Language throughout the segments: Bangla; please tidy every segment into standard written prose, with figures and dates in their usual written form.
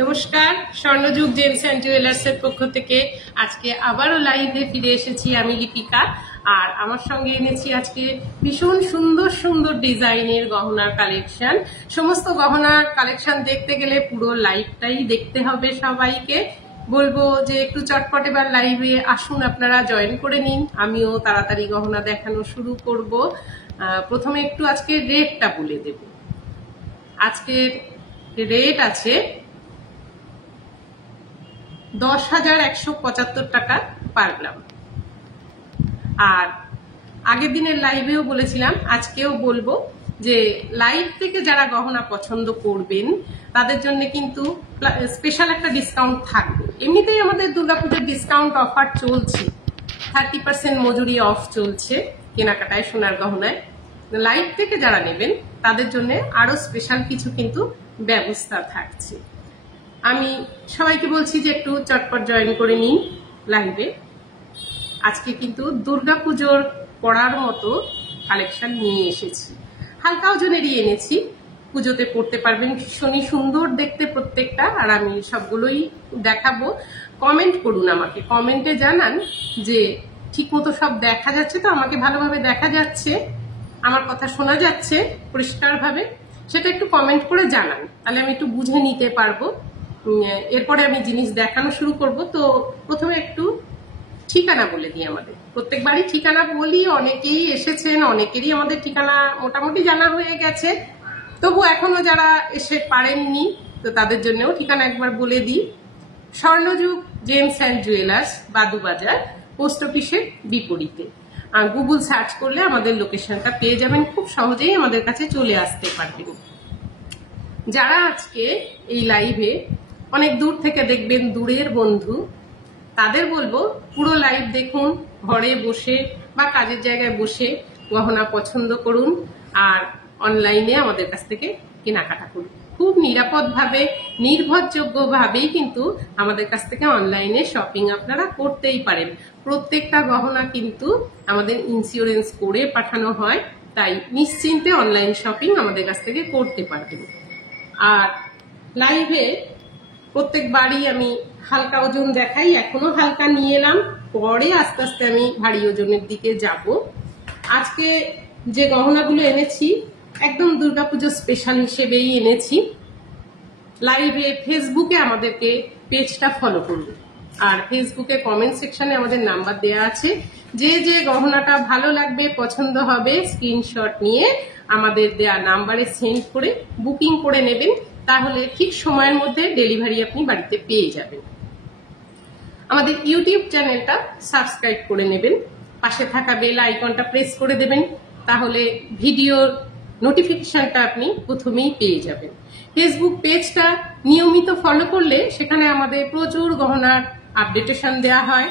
নমস্কার, স্বর্ণযুগ জেমস অ্যান্ড জুয়েলার্সের পক্ষ থেকে আজকে আবারও লাইভে ফিরে এসেছি আমি লিপিকা। আর আমার সঙ্গে এনেছি আজকে ভীষণ সুন্দর সুন্দর ডিজাইনের গহনার কালেকশন। সমস্ত গহনার কালেকশন দেখতে গেলে পুরো লাইভটাই দেখতে হবে। সবাইকে বলবো যে একটু চটপট এবার লাইভে আসুন, আপনারা জয়েন করে নিন। আমিও তাড়াতাড়ি গহনা দেখানো শুরু করব। প্রথমে একটু আজকে রেটটা বলে দেব। আজকের রেট আছে 10,175 টাকা পার গ্রাম। আর আগের দিনের লাইভেও বলেছিলাম, আজকেও বলবো যে লাইভ থেকে যারা গহনা পছন্দ করবেন তাদের জন্য কিন্তু স্পেশাল একটা ডিসকাউন্ট থাকবে। এমনিতেই আমাদের দুর্গাপূজার ডিসকাউন্ট অফার চলছে, 30% মজুরি অফ চলছে কেনাকাটায় সোনার গহনায়। লাইভ থেকে যারা নেবেন তাদের জন্য আরো স্পেশাল কিছু কিন্তু ব্যবস্থা থাকছে। আমি সবাইকে বলছি যে একটু চটপট জয়েন করে নিন লাইভে। আজকে কিন্তু দুর্গাপুজোর পড়ার মতো কালেকশন নিয়ে এসেছি, হালকা ওজনেরই এনেছি। পুজোতে পড়তে পারবেন, ভীষণই সুন্দর দেখতে প্রত্যেকটা। আর আমি সবগুলোই দেখাবো। কমেন্ট করুন, আমাকে কমেন্টে জানান যে ঠিক মতো সব দেখা যাচ্ছে তো, আমাকে ভালোভাবে দেখা যাচ্ছে, আমার কথা শোনা যাচ্ছে পরিষ্কারভাবে, সেটা একটু কমেন্ট করে জানান, তাহলে আমি একটু বুঝে নিতে পারবো। এরপরে আমি জিনিস দেখানো শুরু করব। তো প্রথমে একটু ঠিকানা বলে দিই। আমাদের প্রত্যেকবারই ঠিকানা বলি, অনেকেই এসেছেন, অনেকেরই আমাদের ঠিকানা মোটামুটি জানা হয়ে গেছে। তবু এখনো যারা এসে পারেননি, তো তাদের জন্যও ঠিকানা একবার বলে দিই। স্বর্ণযুগ James and jewellers, Badubazar, post অফিসের বিপরীতে। গুগল সার্চ করলে আমাদের লোকেশনটা পেয়ে যাবেন, খুব সহজেই আমাদের কাছে চলে আসতে পারবেন। যারা আজকে এই লাইভে অনেক দূর থেকে দেখবেন, দূরের বন্ধু, তাদের বলবো পুরো লাইভ দেখুন, ঘরে বসে বা কাজের জায়গায় বসে গহনা পছন্দ করুন আর অনলাইনে আমাদের কাছ থেকে কেনাকাটা করুন। খুব নিরাপদভাবে, নির্ভরযোগ্যভাবেই কিন্তু আমাদের কাছ থেকে অনলাইনে শপিং আপনারা করতেই পারেন। প্রত্যেকটা গহনা কিন্তু আমাদের ইন্স্যুরেন্স করে পাঠানো হয়, তাই নিশ্চিন্তে অনলাইন শপিং আমাদের কাছ থেকে করতে পারবেন। আর লাইভে প্রত্যেকবারই আমি হালকা ওজন দেখাই, এখনো হালকা নিয়ে এলাম, পরে আস্তে আস্তে আমি ভারী ওজনের দিকে যাব। আজকে যে গহনাগুলো এনেছি একদম দুর্গাপুজো স্পেশাল হিসেবেই এনেছি। লাইভে ফেসবুকে আমাদেরকে পেজটা ফলো করুন, আর ফেসবুকে কমেন্ট সেকশনে আমাদের নাম্বার দেওয়া আছে। যে যে গহনাটা ভালো লাগবে, পছন্দ হবে, স্ক্রিনশট নিয়ে আমাদের দেওয়া নাম্বারে সেন্ড করে বুকিং করে নেবেন, তাহলে ঠিক সময়ের মধ্যে ডেলিভারি আপনি বাড়িতে পেয়ে যাবেন। আমাদের ইউটিউব চ্যানেলটা সাবস্ক্রাইব করে নেবেন, পাশে থাকা বেল আইকনটা প্রেস করে দেবেন, তাহলে ভিডিওর নোটিফিকেশনটা আপনি প্রথমেই পেয়ে যাবেন। ফেসবুক পেজটা নিয়মিত ফলো করলে সেখানে আমাদের প্রচুর গহনার আপডেটেশন দেওয়া হয়,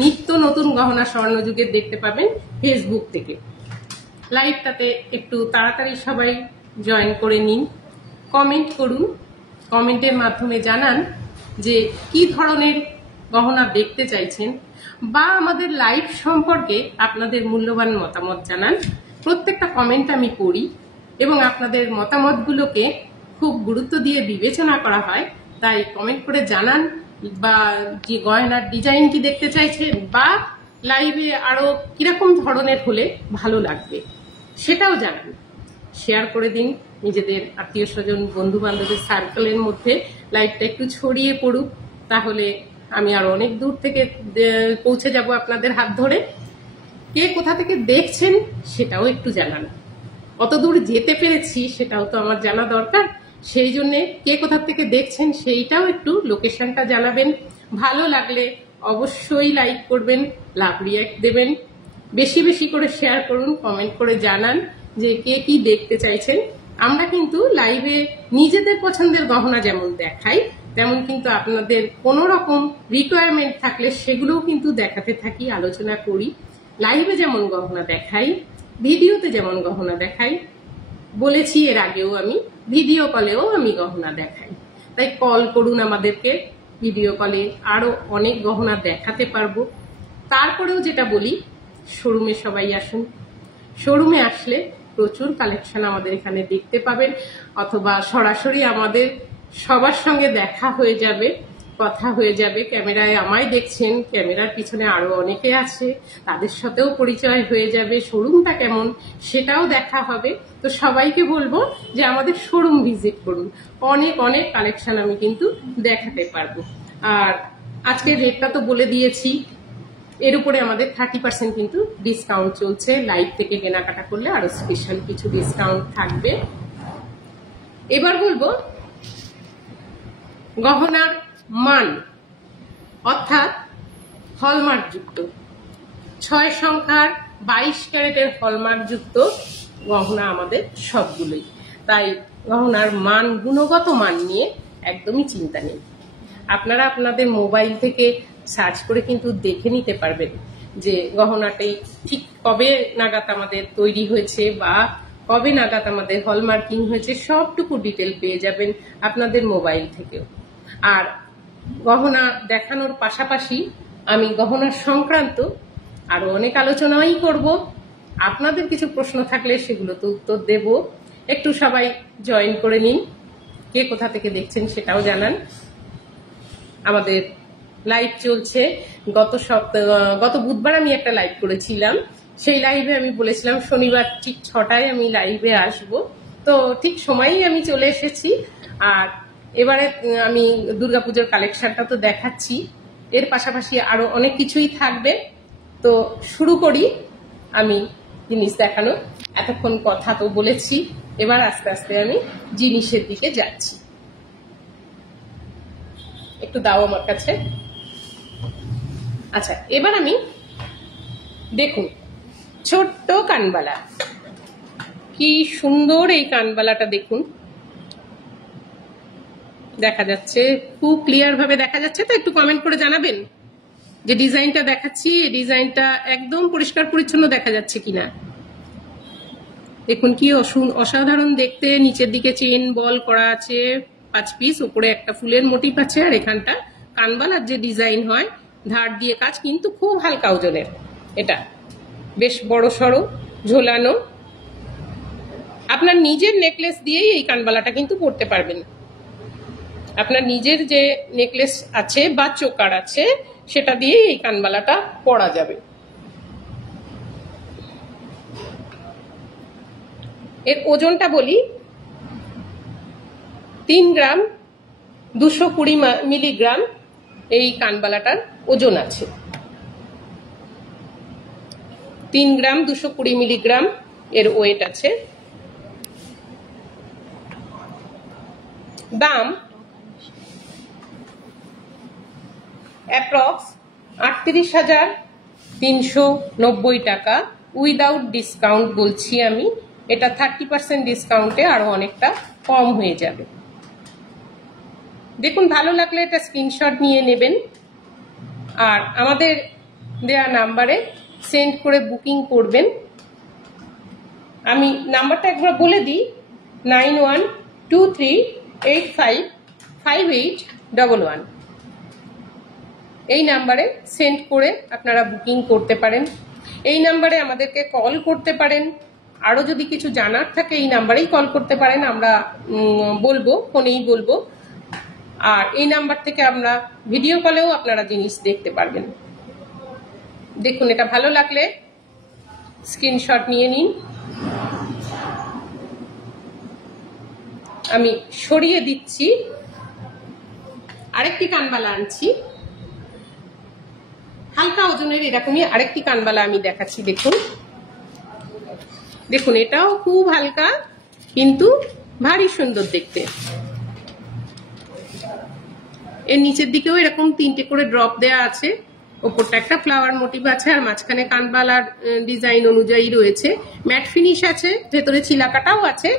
নিত্য নতুন গহনা স্বর্ণযুগের দেখতে পাবেন ফেসবুক থেকে। লাইভটাতে একটু তাড়াতাড়ি সবাই জয়েন করে নিন, কমেন্ট করুন, কমেন্টের মাধ্যমে জানান যে কি ধরনের গহনা দেখতে চাইছেন, বা আমাদের লাইভ সম্পর্কে আপনাদের মূল্যবান মতামত জানান। প্রত্যেকটা কমেন্ট আমি পড়ি এবং আপনাদের মতামতগুলোকে খুব গুরুত্ব দিয়ে বিবেচনা করা হয়, তাই কমেন্ট করে জানান। বা যে গয়নার ডিজাইন কি দেখতে চাইছেন, বা লাইভে আরো কিরকম ধরনের হলে ভালো লাগবে সেটাও জানান। শেয়ার করে দিন নিজেদের আত্মীয় স্বজন, বন্ধু বান্ধবের সার্কেলের মধ্যে লাইভটা একটু ছড়িয়ে পড়ুক, তাহলে আমি আরো অনেক দূর থেকে পৌঁছে যাব আপনাদের হাত ধরে। কে কোথা থেকে দেখছেন সেটাও একটু জানান, কত দূর যেতে পেরেছি সেটাও তো আমার জানা দরকার। সেই জন্য কে কোথা থেকে দেখছেন সেইটাও একটু লোকেশনটা জানাবেন। ভালো লাগলে অবশ্যই লাইক করবেন, লাভ রিঅ্যাক্ট দেবেন, বেশি বেশি করে শেয়ার করুন, কমেন্ট করে জানান যে কে কি দেখতে চাইছেন। আমরা কিন্তু লাইভে নিজেদের পছন্দের গহনা যেমন দেখাই, তেমন কিন্তু আপনাদের কোনো রকম রিকোয়ারমেন্ট থাকলে সেগুলোও কিন্তু দেখাতে থাকি, আলোচনা করি। লাইভে যেমন গহনা দেখাই, ভিডিওতে যেমন গহনা দেখাই, বলেছি এর আগেও আমি, ভিডিও কলেও আমি গহনা দেখাই। তাই কল করুন আমাদেরকে, ভিডিও কলে আরো অনেক গহনা দেখাতে পারবো। তারপরেও যেটা বলি, শোরুমে সবাই আসুন। শোরুমে আসলে প্রচুর কালেকশন আমাদের এখানে দেখতে পাবেন, অথবা সরাসরি আমাদের সবার সঙ্গে দেখা হয়ে যাবে, কথা হয়ে যাবে। ক্যামেরায় আমায় দেখছেন, ক্যামেরার পিছনে আরো অনেকে আছে, তাদের সাথেও পরিচয় হয়ে যাবে। শোরুমটা কেমন সেটাও দেখা হবে। তো সবাইকে বলবো যে আমাদের শোরুম ভিজিট করুন, অনেক অনেক কালেকশন আমি কিন্তু দেখাতে পারবো। আর আজকের রেটটা তো বলে দিয়েছি, এর উপরে আমাদের 30% কিন্তু ডিসকাউন্ট চলছে। লাইভ থেকে কেনাকাটা করলে আরো স্পেশাল কিছু ডিসকাউন্ট থাকবে। এবার বলবো গহনার মান, অর্থাৎ হলমার্ক যুক্ত 6 সংখ্যার 22 ক্যারেটের হলমার্ক যুক্ত গহনা আমাদের সবগুলোই। তাই গহনার মান, গুণগত মান নিয়ে একদমই চিন্তা নেই। আপনারা আপনাদের মোবাইল থেকে সার্চ করে কিন্তু দেখে নিতে পারবেন যে গহনাটি ঠিক কবে নাগাদ আমাদের তৈরি হয়েছে বা কবে নাগাদ আমাদের হলমার্কিং হয়েছে, সবটুকু ডিটেল পেয়ে যাবেন আপনাদের মোবাইল থেকেও। আর গহনা দেখানোর পাশাপাশি আমি গহনা সংক্রান্ত আরো অনেক আলোচনাই করব। আপনাদের কিছু প্রশ্ন থাকলে সেগুলো তো উত্তর দেব। একটু সবাই জয়েন করে নিন, কে কোথা থেকে দেখছেন সেটাও জানান। আমাদের লাইভ চলছে। গত বুধবার আমি একটা লাইভ করেছিলাম, সেই লাইভে আমি বলেছিলাম শনিবার ঠিক 6টায় আমি লাইভে আসব। তো ঠিক সময়ই আমি চলে এসেছি। আর এবারে আমি দুর্গাপুজোর কালেকশনটা তো দেখাচ্ছি, এর পাশাপাশি আরো অনেক কিছুই থাকবে। তো শুরু করি আমি জিনিস দেখানো। এতক্ষণ কথা তো বলেছি, এবার আস্তে আস্তে আমি জিনিসের দিকে যাচ্ছি। একটু দাও আমার কাছে। আচ্ছা, এবার আমি দেখুন ছোট্ট কানবালা, কি সুন্দর এই কানবালাটা দেখুন। দেখা যাচ্ছে? খুব ক্লিয়ার ভাবে দেখা যাচ্ছে তো? একটু কমেন্ট করে জানাবেন যে ডিজাইনটা দেখাচ্ছি, এই ডিজাইনটা একদম পরিষ্কার পরিচ্ছন্ন দেখা যাচ্ছে কিনা। দেখুন কি অসাধারণ দেখতে। নিচের দিকে চেন বল করা আছে 5 পিস, উপরে একটা ফুলের মোটিভ আছে। আর এখানটা কানবালার যে ডিজাইন হয় ধার দিয়ে কাজ, কিন্তু খুব হালকা ওজনের। এটা বেশ বড় সড়ো ঝোলানো। আপনার নিজের নেকলেস দিয়েই এই কানবালাটা কিন্তু পরতে পারবেন। আপনার নিজের যে নেকলেস আছে বা চোকার আছে সেটা দিয়েই এই কানবালাটা পরা যাবে। এর ওজনটা বলি, 3 গ্রাম 220 মিলিগ্রাম এই কানবালাটার ওজন আছে। 3 গ্রাম 220 মিলিগ্রাম এর ওয়েট আছে। দাম অ্যাপ্রক্স 38,390 টাকা উইদাউট ডিসকাউন্ট বলছি আমি। এটা 30% ডিসকাউন্টে আরো অনেকটা কম হয়ে যাবে। দেখুন, ভালো লাগলে এটা স্ক্রিনশট নিয়ে নেবেন আর আমাদের দেয়া নাম্বারে সেন্ড করে বুকিং করবেন। আমি নাম্বারটা একবার বলে দিই, 9123855811। এই নাম্বারে সেন্ড করে আপনারা বুকিং করতে পারেন। এই নাম্বারে আমাদেরকে কল করতে পারেন। আরো যদি কিছু জানার থাকে এই নাম্বারেই কল করতে পারেন, আমরা বলবো, ফোনেই বলবো। আর এই নাম্বার থেকে আমরা ভিডিও কলেও আপনারা জিনিস দেখতে পারবেন। দেখুন, এটা ভালো লাগলে স্ক্রিনশট নিয়ে নিন। আমি সরিয়ে দিচ্ছি, আরেকটি কানবালা আনছি হালকা ওজনের। এরকমই আরেকটি কানবালা আমি দেখাচ্ছি। দেখুন দেখুন, এটাও খুব হালকা কিন্তু ভারী সুন্দর দেখতে। এর নিচের দিকেও এরকম 3টে করে ড্রপ দেয়া আছে, ওপরটা একটা ফ্লাওয়ার মোটিভ আছে আর মাঝখানে কানবালার ডিজাইন অনুযায়ী রয়েছে। ম্যাট ফিনিশ আছে, ভেতরে চিলাকাটাও আছে।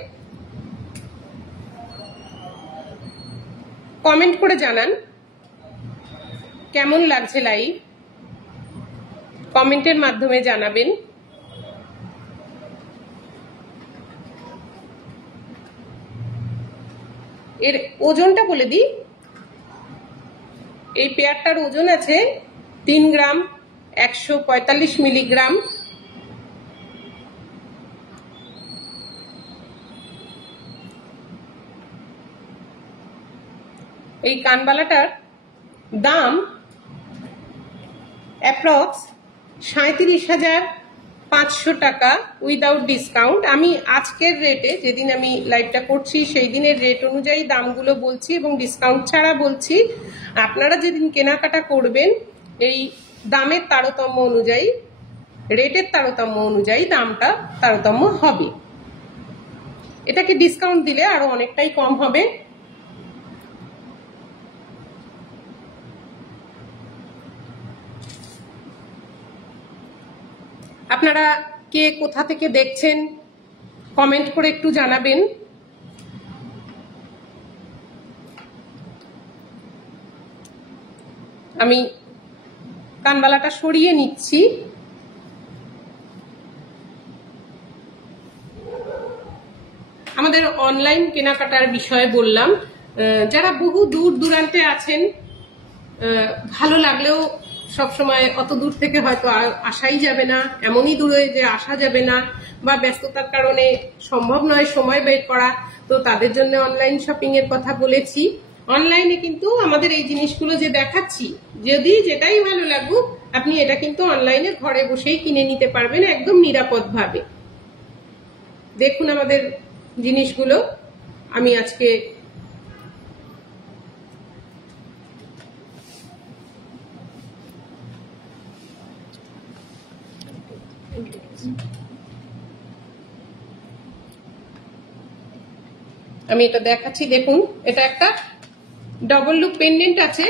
কমেন্ট করে জানান কেমন লাগছে লাইভ, কমেন্টের মাধ্যমে জানাবেন। এর ওজনটা বলে দিই, এই পেয়ারটার ওজন আছে 3 গ্রাম 145 মিলিগ্রাম। এই কানবালাটার দাম অ্যাপ্রক্স 37,500 টাকা উইদাউট ডিসকাউন্ট। আমি আজকের রেটে, যেদিন আমি লাইভটা করছি সেই দিনের রেট অনুযায়ী দামগুলো বলছি এবং ডিসকাউন্ট ছাড়া বলছি। আপনারা যেদিন কেনাকাটা করবেন এই দামের তারতম্য অনুযায়ী, রেটের তারতম্য অনুযায়ী দামটা তারতম্য হবে। এটাকে ডিসকাউন্ট দিলে আরো অনেকটাই কম হবে। আপনারা কে কোথা থেকে দেখছেন কমেন্ট করে একটু জানাবেন। আমি কানবালাটা সরিয়ে নিচ্ছি। আমাদের অনলাইন কেনাকাটার বিষয়ে বললাম। যারা বহু দূর দূরান্তে আছেন, ভালো লাগলেও সবসময় অত দূর থেকে হয়তো আসাই যাবে না, এমনই দূরে যে আসা যাবে না বা ব্যস্ততার কারণে সম্ভব নয় সময় বের করা, তো তাদের জন্য অনলাইন শপিং এর কথা বলেছি। অনলাইনে কিন্তু আমাদের এই জিনিসগুলো যে দেখাচ্ছি, যদি যেটাই ভালো লাগুক আপনি এটা কিন্তু অনলাইনে ঘরে বসেই কিনে নিতে পারবেন একদম নিরাপদভাবে। দেখুন আমাদের জিনিসগুলো। আমি আজকে এটা দেখাচ্ছি। দেখুন, এটা একটা ডবল লুক পেন্ডেন্ট আছে।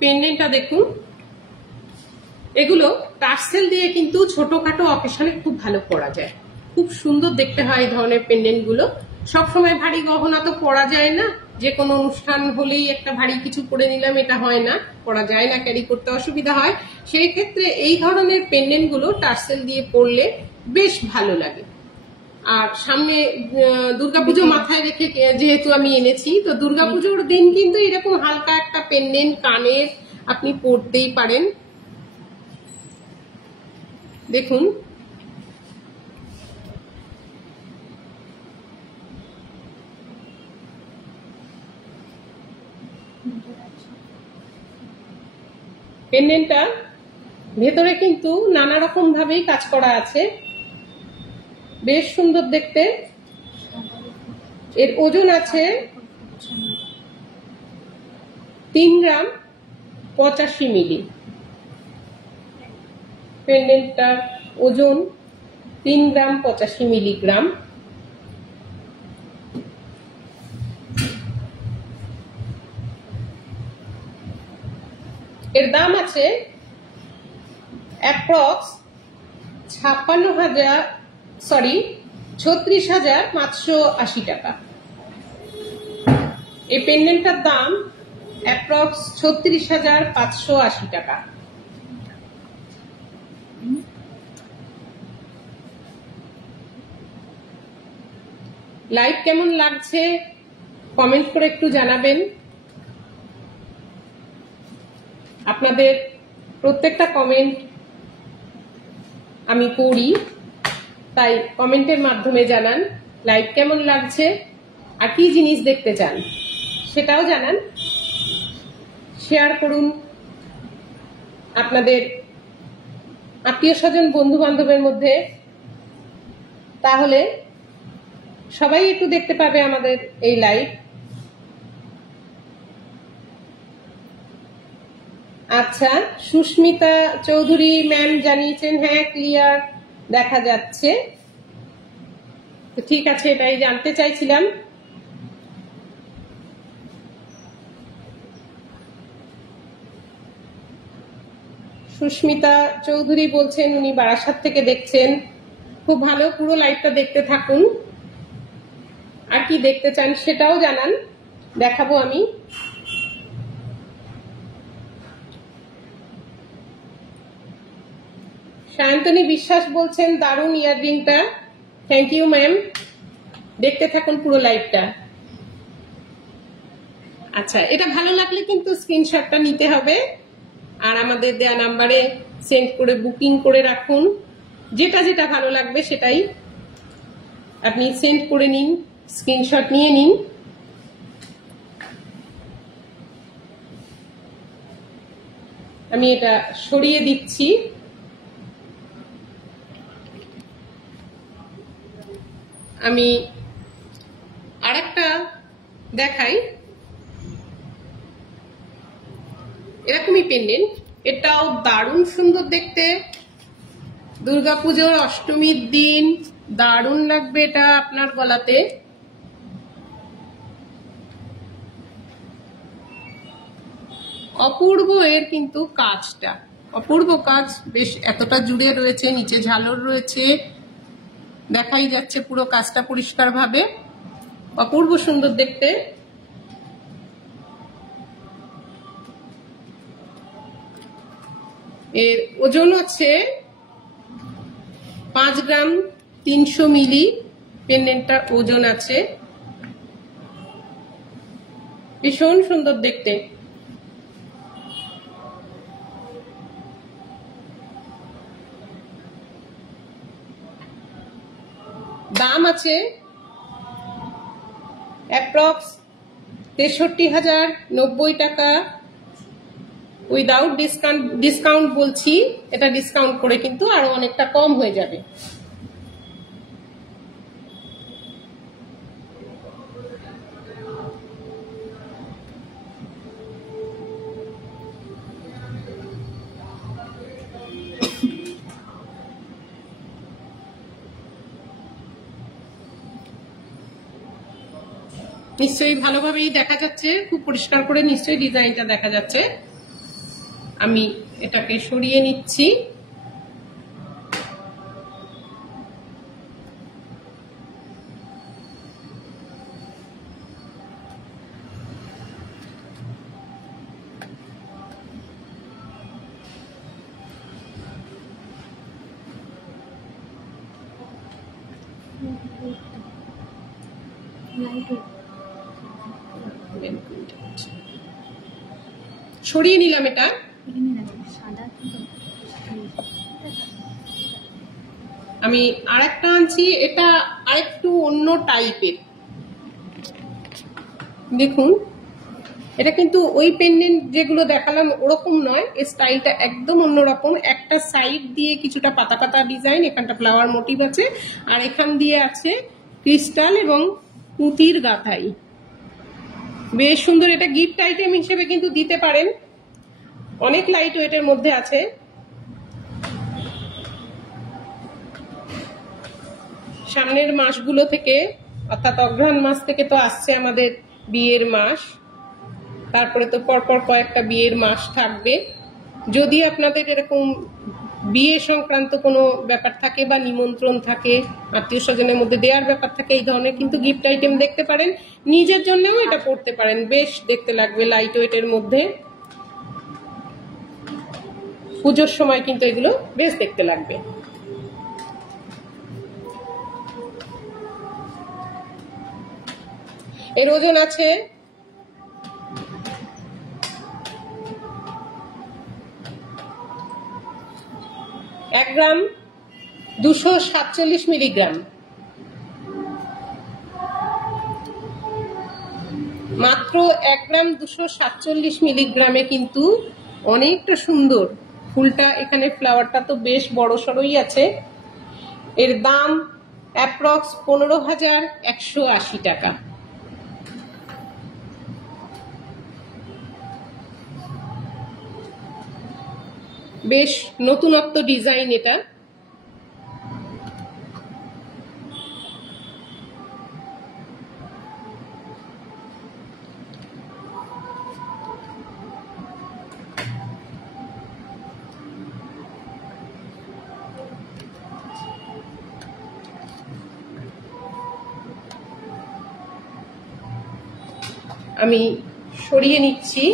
পেন্ডেন্টটা দেখুন। এগুলো টার্সেল দিয়ে কিন্তু ছোটখাটো অকেশনে খুব ভালো পরা যায়, খুব সুন্দর দেখতে হয় এই ধরনের পেন্ডেন্ট গুলো। সবসময় ভারী গহনা তো পরা যায় না, যে কোনো অনুষ্ঠান হলেই একটা ভারী কিছু পরে নিলাম, এটা হয় না, পরা যায় না, ক্যারি করতে অসুবিধা হয়। সেই ক্ষেত্রে এই ধরনের পেন্ডেন্ট গুলো টার্সেল দিয়ে পরলে বেশ ভালো লাগে। আর সামনে দুর্গাপুজো মাথায় রেখে যেহেতু আমি এনেছি, তো দুর্গাপুজোর দিন কিন্তু এরকম হালকা একটা পেন্ডেন্ট কানের আপনি পরতেই পারেন। দেখুন, পেন্ডেন্টটা ভেতরে কিন্তু নানা রকম ভাবেই কাজ করা আছে, বেশ সুন্দর দেখতে। এর ওজন আছে 3 গ্রাম 85 মিলি। পেন্ডেন্টটার ওজন 3 গ্রাম 85 মিলিগ্রাম। এর দাম আছে অ্যাপ্রক্স 36,580 টাকা। এই পেন্ডেন্টটার দাম অ্যাপ্রক্স 36,580 টাকা। লাইভ কেমন লাগছে কমেন্ট করে একটু জানাবেন। আপনাদের প্রত্যেকটা কমেন্ট আমি পড়ি, তাই কমেন্টের মাধ্যমে জানান লাইভ কেমন লাগছে আর কি জিনিস দেখতে চান সেটাও জানান। শেয়ার করুন আপনাদের আত্মীয় স্বজন বন্ধু বান্ধবের মধ্যে, তাহলে সবাই একটু দেখতে পাবে আমাদের এই লাইভ। আচ্ছা, সুস্মিতা চৌধুরী ম্যাম জানিয়েছেন হ্যাঁ ক্লিয়ার দেখা যাচ্ছে, তো ঠিক আছে, এটাই জানতে চাইছিলাম। সুস্মিতা চৌধুরী বলছেন উনি বারাসাত থেকে দেখছেন। খুব ভালো, পুরো লাইভটা দেখতে থাকুন। আর কি দেখতে চান সেটাও জানান, দেখাবো আমি। সায়ন্তনী বিশ্বাস বলছেন দারুণ ইয়াররিংটা, থ্যাংক ইউ ম্যাম, দেখতে থাকুন পুরো লাইভটা। আচ্ছা, এটা ভালো লাগলে কিন্তু স্ক্রিনশটটা নিতে হবে। আর আমাদের দেয়া নাম্বারে সেন্ড করে বুকিং করে রাখুন। যেটা যেটা ভালো লাগবে সেটাই আপনি সেন্ড করে নিন, স্ক্রিনশট নিয়ে নিন। আমি এটা সরিয়ে দিচ্ছি। আমি আরেকটা দেখাই, এরকমই পেন্ডেন্ট, এটাও দারুণ সুন্দর দেখতে। দুর্গাপুজোর অষ্টমীর দিন দারুণ লাগবে এটা আপনার গলাতে। অপূর্ব এর কিন্তু কাজটা, অপূর্ব কাজ, বেশ এতটা জুড়ে রয়েছে, নিচে ঝালর রয়েছে, দেখাই যাচ্ছে পুরো কাজটা পরিষ্কার ভাবে, অপূর্ব সুন্দর দেখতে। এর ওজন হচ্ছে 5 গ্রাম 300 মিলি পেন্ডেন্টটার ওজন আছে। ভীষণ সুন্দর দেখতে। দাম আছে অ্যাপ্রক্স 63,090 টাকা উইদাউট ডিসকাউন্ট বলছি, এটা ডিসকাউন্ট করে কিন্তু আরো অনেকটা কম হয়ে যাবে। নিশ্চয়ই ভালোভাবেই দেখা যাচ্ছে, খুব পরিষ্কার করে নিশ্চয়ই ডিজাইনটা দেখা যাচ্ছে। আমি এটাকে সরিয়ে নিচ্ছি। সরিয়ে নিলাম এটা। আমি আরেকটা আনছি, এটা আরেকটু অন্য টাইপের। দেখুন, এটা কিন্তু ওই পেন্ডেন্ট যেগুলো দেখালাম ওরকম নয়, এই স্টাইলটা একদম অন্যরকম। একটা সাইড দিয়ে কিছুটা পাতা পাতা ডিজাইন, এখানটা ফ্লাওয়ার মোটিভ আছে, আর এখান দিয়ে আছে ক্রিস্টাল এবং পুঁতির গাঁথাই। বেশ সুন্দর, এটা গিফট আইটেম হিসেবে কিন্তু দিতে পারেন। অনেক লাইট ওয়েটের মধ্যে আছে। সামনের মাসগুলো থেকে, অর্থাৎ অঘ্রাণ মাস থেকে তো আসছে আমাদের বিয়ের মাস, তারপরে তো পরপর কয়েকটা বিয়ের মাস থাকবে। যদি আপনাদের এরকম বিয়ে সংক্রান্ত কোনো ব্যাপার থাকে বা নিমন্ত্রণ থাকে, আত্মীয় স্বজনের মধ্যে দেওয়ার ব্যাপার থাকে, এই ধরনের কিন্তু গিফট আইটেম দেখতে পারেন। নিজের জন্যও এটা পড়তে পারেন, বেশ দেখতে লাগবে লাইট ওয়েটের মধ্যে। পুজোর সময় কিন্তু এগুলো বেশ দেখতে লাগবে। এর ওজন আছে 1 গ্রাম 247 মিলিগ্রাম। মাত্র 1 গ্রাম 247 মিলিগ্রামে কিন্তু অনেকটা সুন্দর। ফুলটা এখানে ফ্লাওয়ারটা তো বেশ বড় সড়ই আছে। এর দাম অ্যাপ্রক্স 15,180 টাকা। বেশ নতুনত্ব ডিজাইন এটা। আমি সরিয়ে নিচ্ছি।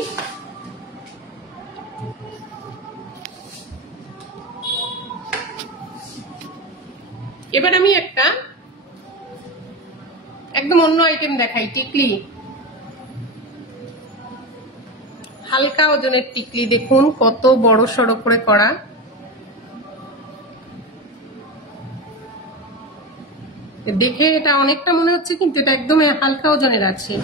এবার আমি একটা একদম অন্য আইটেম দেখাই, টিকলি। হালকা ওজনের টিকলি, দেখুন কত বড় সড়ো করে করা। দেখে এটা অনেকটা মনে হচ্ছে, কিন্তু এটা একদম হালকা ওজনের আছে।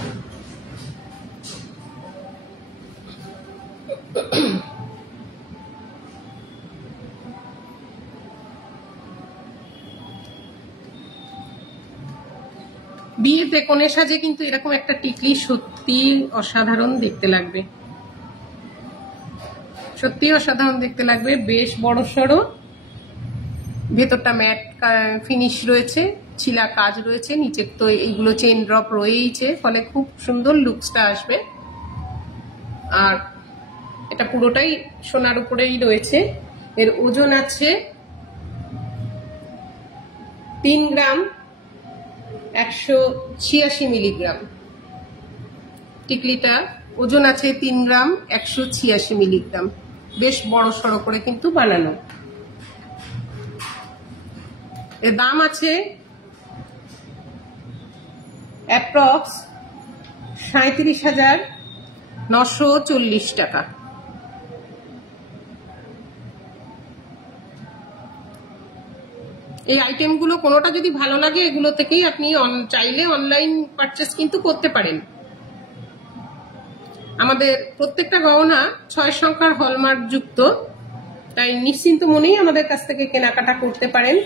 বিয়েতে কোণে সাজে কিন্তু এরকম একটা টিকলি সত্যি অসাধারণ দেখতে লাগবে, সত্যি অসাধারণ দেখতে লাগবে। বেশ বড় সড়ো, ভেতরটা ম্যাট ফিনিশ রয়েছে, ছিলা কাজ রয়েছে, নিচে তো এইগুলো চেন ড্রপ রয়েইছে, ফলে খুব সুন্দর লুকসটা আসবে। আর এটা পুরোটাই সোনার উপরেই রয়েছে। এর ওজন আছে 3 গ্রাম 186 মিলিগ্রাম। টিকলিটা ওজন আছে 3 গ্রাম 186 মিলিগ্রাম। বেশ বড় সড়ো করে কিন্তু বানানো। এর দাম আছে অ্যাপ্রক্স 37,940 টাকা। এই আইটেমগুলো কোনোটা যদি ভালো লাগে, এগুলো থেকেই আপনি চাইলে অনলাইন পারচেস কিন্তু করতে পারেন। আমাদের প্রত্যেকটা গহনা 6 সংখ্যার হলমার্ক যুক্ত, তাই নিশ্চিন্ত মনেই আমাদের কাছ থেকে কেনাকাটা করতে পারেন।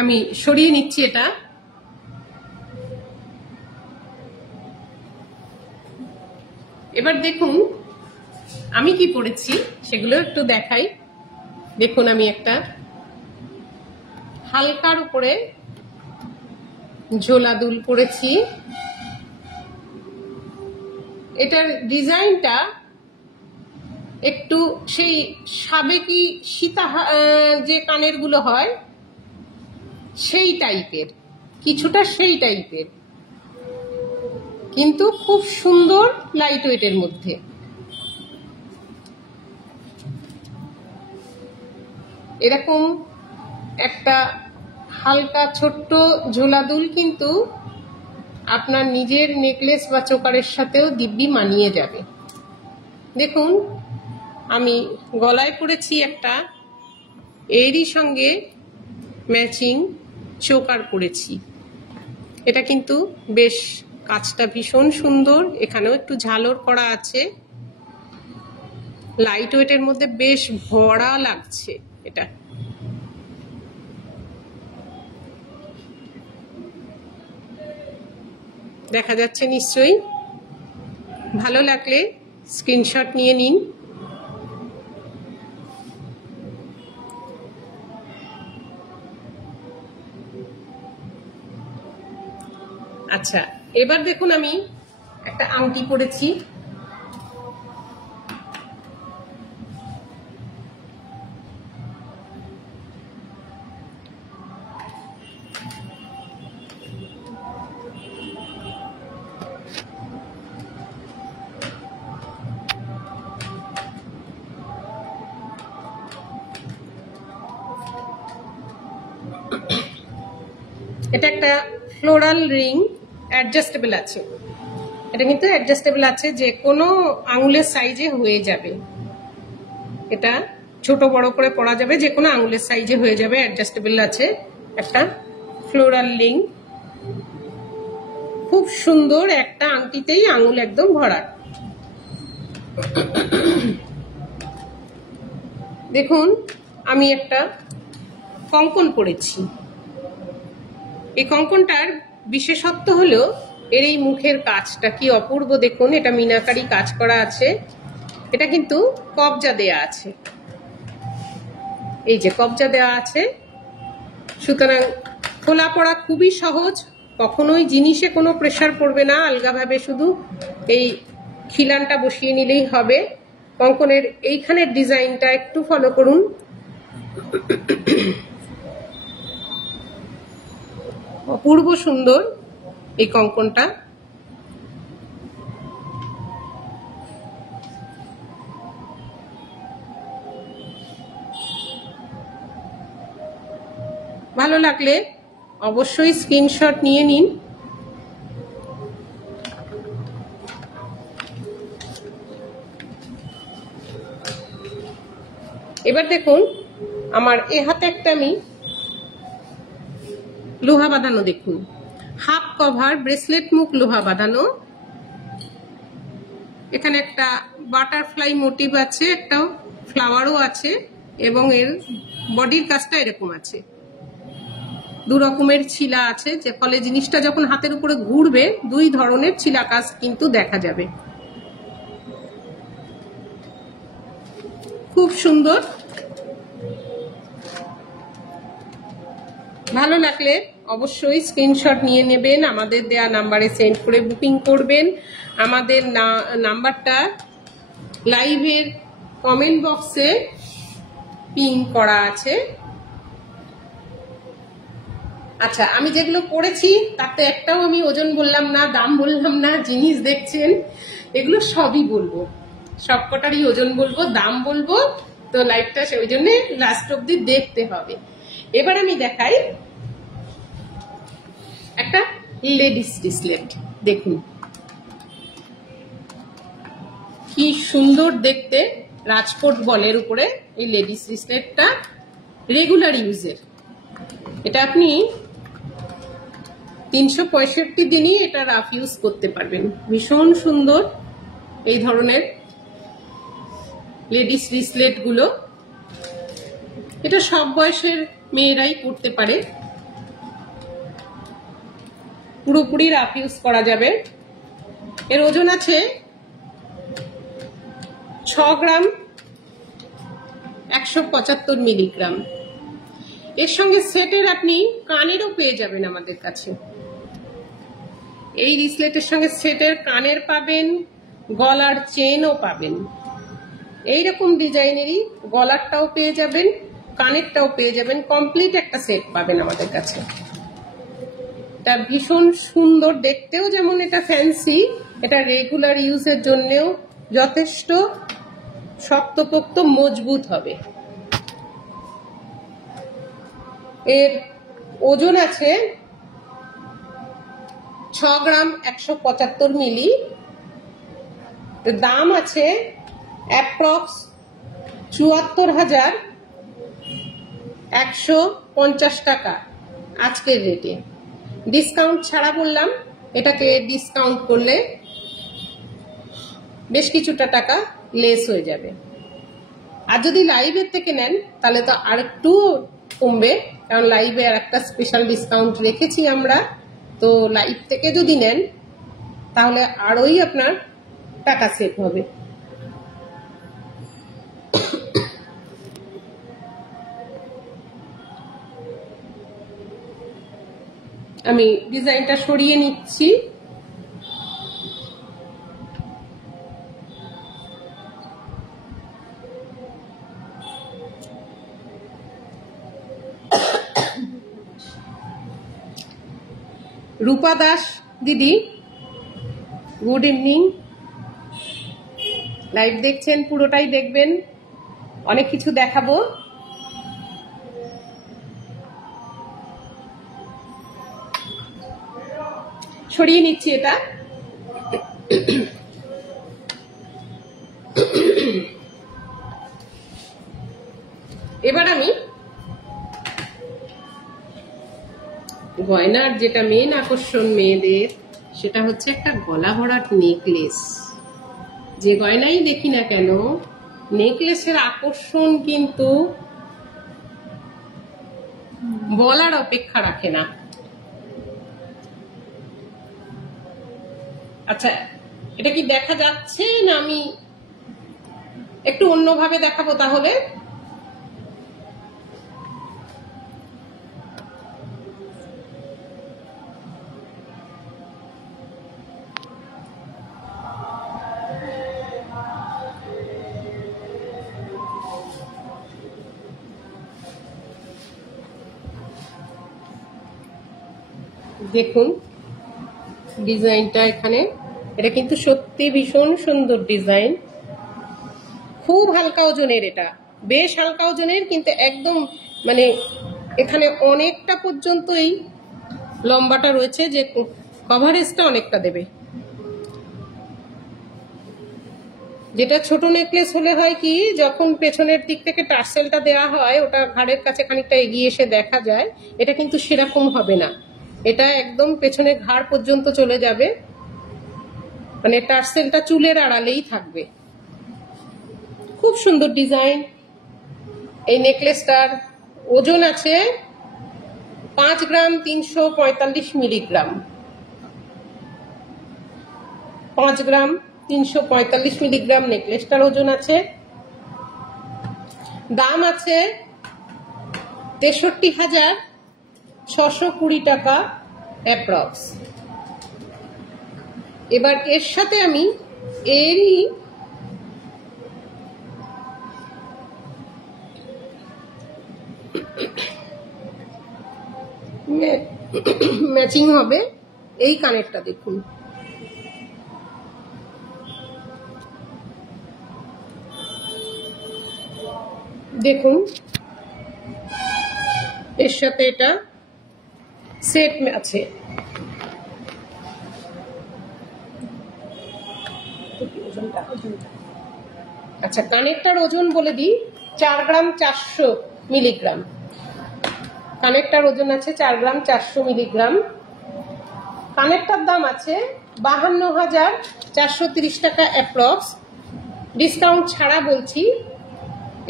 আমি সরিয়ে নিচ্ছি এটা। এবার দেখুন আমি কি পরেছি, সেগুলো একটু দেখাই। দেখুন আমি একটা হালকার উপরে ঝোলা দুল পরেছি। এটার ডিজাইনটা একটু সেই সাবেকি সীতা যে কানের গুলো হয় সেই টাইপের, কিছুটা সেই টাইপের, কিন্তু খুব সুন্দর লাইট ওয়েটের মধ্যে। এরকম একটা হালকা ছোট্ট ঝোলা দুল কিন্তু আপনার নিজের নেকলেস বা চোকারের সাথেও দিব্যি মানিয়ে যাবে। দেখুন আমি গলায় পরেছি একটা, এরই সঙ্গে ম্যাচিং চোকার পরেছি। এটা কিন্তু বেশ কাজটা ভীষণ সুন্দর, এখানেও একটু ঝালর করা আছে, লাইট ওয়েটের মধ্যে বেশ ভরা লাগছে। এটা দেখা যাচ্ছে নিশ্চয়ই। ভালো লাগলে স্ক্রিনশট নিয়ে নিন। আচ্ছা, এবার দেখুন আমি একটা আংটি পরেছি। এটা একটা ফ্লোরাল রিং, অ্যাডজাস্টেবল আছে। এটা কিন্তু অ্যাডজাস্টেবল আছে, যে কোনো আঙুলের সাইজে হয়ে যাবে। এটা ছোট বড় করে পরা যাবে, যে কোনো আঙুলের সাইজে হয়ে যাবে, অ্যাডজাস্টেবল আছে। একটা ফ্লোরাল রিং, খুব সুন্দর, একটা আংটিতেই আঙুল একদম ভরা। দেখুন আমি একটা কঙ্কন পরেছি। এই কঙ্কনটার বিশেষত্ব হলো এর এই মুখের কাজটা কি অপূর্ব দেখুন। এটা মিনাকারি কাজ করা আছে, এটা কিন্তু কবজা দেয়া আছে, এই যে কবজা দেওয়া আছে। সুতরাং খোলা পড়া খুবই সহজ, কখনোই জিনিসে কোনো প্রেসার পড়বে না, আলগাভাবে শুধু এই খিলানটা বসিয়ে নিলেই হবে। কঙ্কনের এইখানের ডিজাইনটা একটু ফলো করুন, অপূর্ব সুন্দর এই কঙ্কনটা। ভালো লাগলে অবশ্যই স্ক্রিনশট নিয়ে নিন। এবার দেখুন আমার এ হাতে একটা আমি লোহা বাঁধানো, দেখুন হাফ কভার ব্রেসলেট মুখ লোহা বাঁধানো। এখানে একটা বাটারফ্লাই মোটিভ আছে, একটা ফ্লাওয়ারও আছে এবং এর বডির কাজটা এরকম আছে। দু রকমের ছিলা আছে, যে ফলে জিনিসটা যখন হাতের উপরে ঘুরবে দুই ধরনের ছিলা কাজ কিন্তু দেখা যাবে। খুব সুন্দর। ভালো লাগলে অবশ্যই স্ক্রিনশট নিয়ে নেবেন, আমাদের দেয়া নাম্বারে সেন্ড করে বুকিং করবেন। আমাদের নাম্বারটা লাইভের কমেন্ট বক্সে পিন করা আছে। আচ্ছা, আমি যেগুলো করেছি তাতে একটাও আমি ওজন বললাম না, দাম বললাম না। জিনিস দেখছেন, এগুলো সবই বলবো, সবকটারই ওজন বলবো, দাম বলবো। তো লাইভটা ওই জন্য লাস্ট অব্দি দেখতে হবে। এবার আমি দেখাই একটা লেডিস ব্রেসলেট। দেখুন কি সুন্দর দেখতে, রাজকোট বলের উপরে এই লেডিস ব্রেসলেটটা রেগুলার ইউজের। এটা আপনি 365 দিনই এটা রাফ ইউজ করতে পারবেন। ভীষণ সুন্দর এই ধরনের লেডিস ব্রেসলেট গুলো। এটা সব বয়সের মেয়েরাই পরতে পারে, পুরোপুরি রাফ ইউজ করা যাবে। এর ওজন আছে 6 গ্রাম 175 মিলিগ্রাম। এর সঙ্গে সেটের আপনি কানেরও পেয়ে যাবেন আমাদের কাছে। এই ব্রেসলেটের সঙ্গে সেটের কানের পাবেন, গলার চেনও পাবেন। এইরকম ডিজাইনেরই গলারটাও পেয়ে যাবেন, কানেরটাও পেয়ে যাবেন, কমপ্লিট একটা সেট পাবেন আমাদের কাছে। এটা ভীষণ সুন্দর দেখতেও, যেমন এটা ফ্যান্সি, এটা রেগুলার ইউজের জন্যও যথেষ্ট শক্তপোক্ত মজবুত হবে। এর ওজন আছে 6 গ্রাম 175 মিলি। দাম আছে অ্যাপ্রক্স 74,150 টাকা আজকের রেটে। ডিসকাউন্ট ছাড়া বললাম, এটাকে ডিসকাউন্ট করলে বেশ কিছুটা টাকা লেস হয়ে যাবে। আর যদি লাইভের থেকে নেন তাহলে তো আর একটু কমবে, কারণ লাইভে আর একটা স্পেশাল ডিসকাউন্ট রেখেছি আমরা। তো লাইভ থেকে যদি নেন তাহলে আরোই আপনার টাকা সেভ হবে। আমি ডিজাইনটা সরিয়ে নিচ্ছি। রূপা দাস দিদি, গুড ইভিনিং। লাইভ দেখছেন, পুরোটাই দেখবেন, অনেক কিছু দেখাবো। সরিয়ে নিচ্ছি এটা। এবার আমি গয়নার যেটা মেন আকর্ষণ মেয়েদের, সেটা হচ্ছে একটা গলা ভরাট নেকলেস। যে গয়নাই দেখি না কেন, নেকলেসের আকর্ষণ কিন্তু বলার অপেক্ষা রাখে না। আচ্ছা, এটা কি দেখা যাচ্ছে না? আমি একটু অন্যভাবে দেখাবো তাহলে। দেখুন ডিজাইনটা এখানে, এটা কিন্তু সত্যি ভীষণ সুন্দর ডিজাইন। খুব হালকা ওজনের, এটা বেশ হালকা ওজনের, কিন্তু একদম মানে এখানে অনেকটা পর্যন্ত এই লম্বাটা রয়েছে, যে কভারেজটা অনেকটা দেবে। যেটা ছোট নেকলেস হলে হয় কি, যখন পেছনের দিক থেকে টার্সেলটা দেওয়া হয় ওটা ঘাড়ের কাছে খানিকটা এগিয়ে এসে দেখা যায়, এটা কিন্তু সেরকম হবে না, এটা একদম পেছনে ঘাড় পর্যন্ত চলে যাবে, মানে টার্সেলটা চুলের আড়ালেই থাকবে। খুব সুন্দর ডিজাইন। এই নেকলেসটার ওজন আছে 5 গ্রাম 345 মিলিগ্রাম। 5 গ্রাম 345 মিলিগ্রাম নেকলেসটার ওজন আছে। দাম আছে 63,620 টাকা অ্যাপ্রক্স। এবার এর সাথে আমি এরই ম্যাচিং হবে এই কানেরটা। দেখুন, দেখুন এর সাথে এটা সেট আছে। আচ্ছা, কানেরটার ওজন বলে দিই, 4 গ্রাম 400 মিলিগ্রাম। কানেরটার ওজন আছে 4 গ্রাম 400 মিলিগ্রাম। কানেরটার দাম আছে 52,430 টাকা অ্যাপ্রক্স। ডিসকাউন্ট ছাড়া বলছি,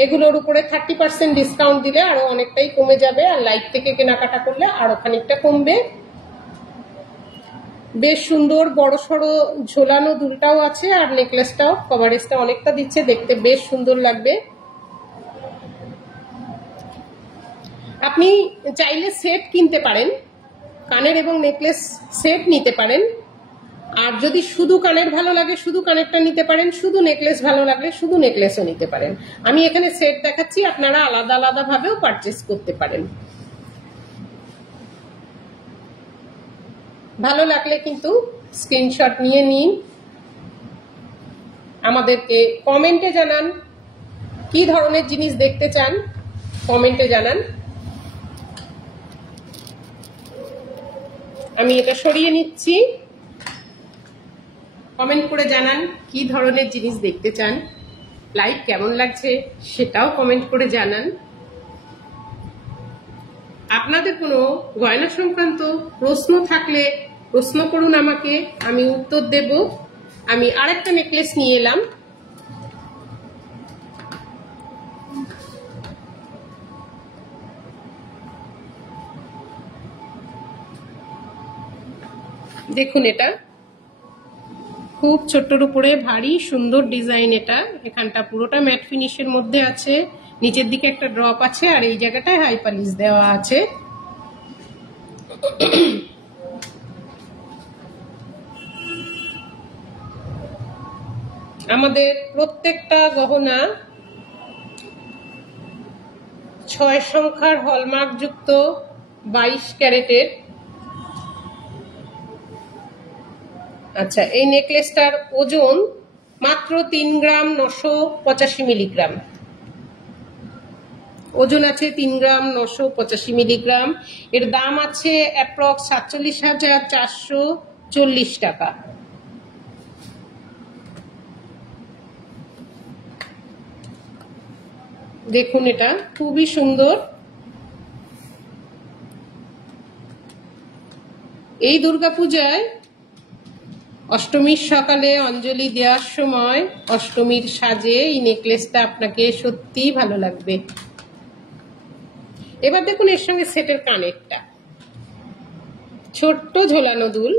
এগুলোর উপরে 30% ডিসকাউন্ট দিলে আরো অনেকটাই কমে যাবে, আর লাইভ থেকে কেনাকাটা করলে আরো খানিকটা কমবে। বেশ সুন্দর বড় সড়ো ঝোলানো দুলটাও আছে, আর নেকলেসটাও কভারেজটা অনেকটা দিচ্ছে, দেখতে বেশ সুন্দর লাগবে। আপনি চাইলে সেট কিনতে পারেন, কানের এবং নেকলেস সেট নিতে পারেন। আর যদি শুধু কানের ভালো লাগে শুধু কানেরটা নিতে পারেন, শুধু নেকলেস ভালো লাগলে শুধু নেকলেসও নিতে পারেন। আমি এখানে সেট দেখাচ্ছি, আপনারা আলাদা আলাদা ভাবেও পারচেস করতে পারেন। ভালো লাগলে কিন্তু স্ক্রিনশট নিয়ে নিন, আমাদেরকে কমেন্টে জানান কি ধরনের জিনিস দেখতে চান, কমেন্টে জানান। আমি এটা সরিয়ে নিচ্ছি, কমেন্ট করে জানান কি ধরনের জিনিস দেখতে চান, লাইভ কেমন লাগছে সেটাও কমেন্ট করে জানান। আপনাদের কোনো গয়না সংক্রান্ত প্রশ্ন থাকলে প্রশ্ন করুন আমাকে, আমি উত্তর দেব। আমি আরেকটা নেকলেস নিয়ে এলাম। দেখুন, এটা খুব ছোট্টর উপরে ভারী সুন্দর ডিজাইন। এটা এখানটা পুরোটা ম্যাট ফিনিশের মধ্যে আছে, নিচের দিকে একটা ড্রপ আছে, আর এই জায়গাটায় হাই পালিশ দেওয়া আছে। আমাদের প্রত্যেকটা গহনা 6 সংখ্যার হলমার্ক যুক্ত 22 ক্যারেটের। আচ্ছা, এই নেকলেসটার ওজন মাত্র 3 গ্রাম 985 মিলিগ্রাম। ওজন আছে 3 গ্রাম 985 মিলিগ্রাম। এর দাম আছে অ্যাপ্রক্স 47,440 টাকা। দেখুন, এটা খুবই সুন্দর। এই দুর্গাপূজায় অষ্টমীর সকালে অঞ্জলি দেওয়ার সময় অষ্টমীর সাজে এই নেকলেসটা আপনাকে সত্যিই ভালো লাগবে। এবার দেখুন এর সঙ্গে সেটের কানেরটা, ছোট্ট ঝোলানো দুল।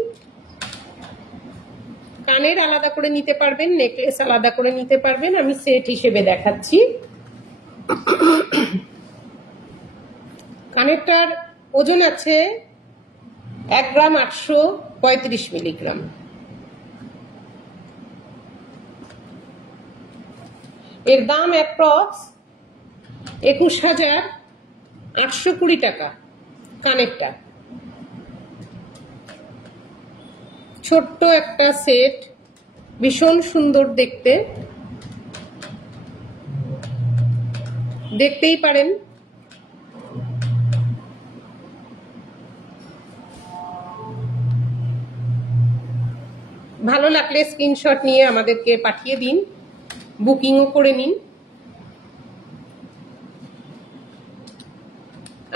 কানের আলাদা করে নিতে পারবেন, নেকলেস আলাদা করে নিতে পারবেন, আমি সেট হিসেবে দেখাচ্ছি। কানেরটার ওজন আছে 1 গ্রাম 835 মিলিগ্রাম। এর দাম অ্যাপ্রক্স 21,820 টাকা কানেরটা। ছোট্ট একটা সেট, ভীষণ সুন্দর দেখতে, দেখতেই পারেন। ভালো লাগলে স্ক্রিনশট নিয়ে আমাদেরকে পাঠিয়ে দিন, বুকিংও করে নিন।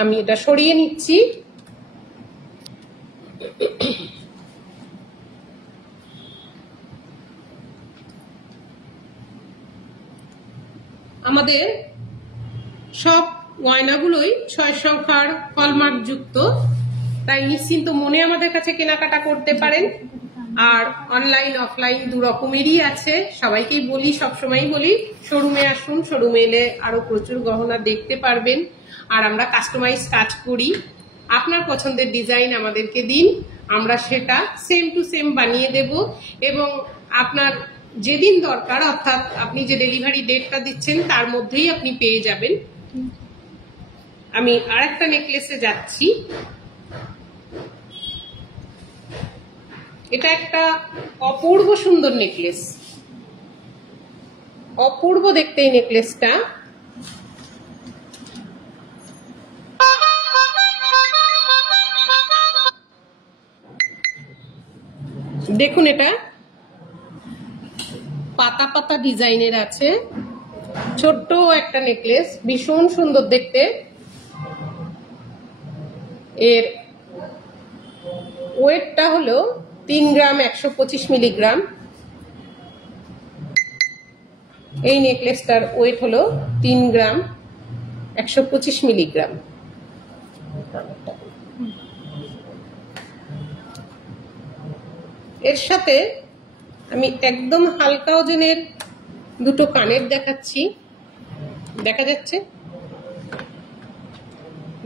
আমি এটা সরিয়ে নিচ্ছি। আমাদের সব গয়নাগুলোই 6 সংখ্যার হলমার্ক যুক্ত, তাই নিশ্চিন্ত মনে আমাদের কাছে কেনাকাটা করতে পারেন। আর অনলাইন অফলাইন দু রকমেরই আছে। সবাইকেই বলি, সবসময় বলি, শোরুমে আসুন, শোরুমে এলে আরো প্রচুর গহনা দেখতে পারবেন। আর আমরা কাস্টমাইজ কাজ করি। আপনার পছন্দের ডিজাইন আমাদেরকে দিন, আমরা সেটা সেম টু সেম বানিয়ে দেব এবং আপনার যেদিন দরকার, অর্থাৎ আপনি যে ডেলিভারি ডেটটা দিচ্ছেন তার মধ্যেই আপনি পেয়ে যাবেন। আমি আরেকটা নেকলেসে যাচ্ছি। এটা একটা অপূর্ব সুন্দর নেকলেস, অপূর্ব দেখতে এই নেকলেসটা। দেখুন, এটা পাতা পাতা ডিজাইনের আছে, ছোট্ট একটা নেকলেস, ভীষণ সুন্দর দেখতে। এর ওয়েটটা হলো 3 গ্রাম 125 মিলিগ্রাম। এই নেকলেসটার ওয়েট হলো 3 গ্রাম 125 মিলিগ্রাম। এর সাথে আমি একদম হালকা ওজনের দুটো কানের দেখাচ্ছি, দেখা যাচ্ছে?